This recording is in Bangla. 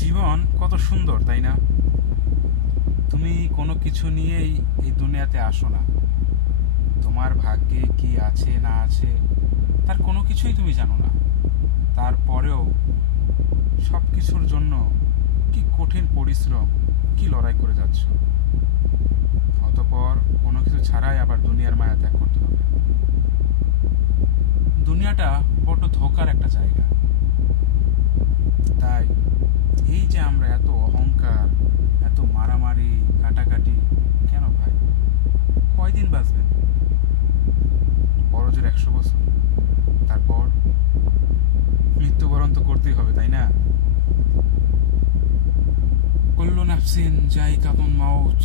জীবন কত সুন্দর, তাই না? তুমি কোনো কিছু নিয়েই এই দুনিয়াতে আসো না। তোমার ভাগ্যে কি আছে না আছে, তার কোনো কিছুই তুমি জানো না। তারপরেও সব কিছুর জন্য কি কঠিন পরিশ্রম, কি লড়াই করে যাচ্ছ? অতপর কোনো কিছু ছাড়াই আবার দুনিয়ার মায়া ত্যাগ করতে হবে। দুনিয়াটা বড্ড ধোকার একটা জায়গা তাই এই যে আমরা এত অহংকার, এত মারামারি, কাটাকাটি, কেন ভাই? কয়দিন বাঁচবেন? বড় জোর একশো বছর। তারপর মৃত্যুবরণ তো করতেই হবে, তাই না? কুল্লু নাফসিন যাই কাতন মাউত।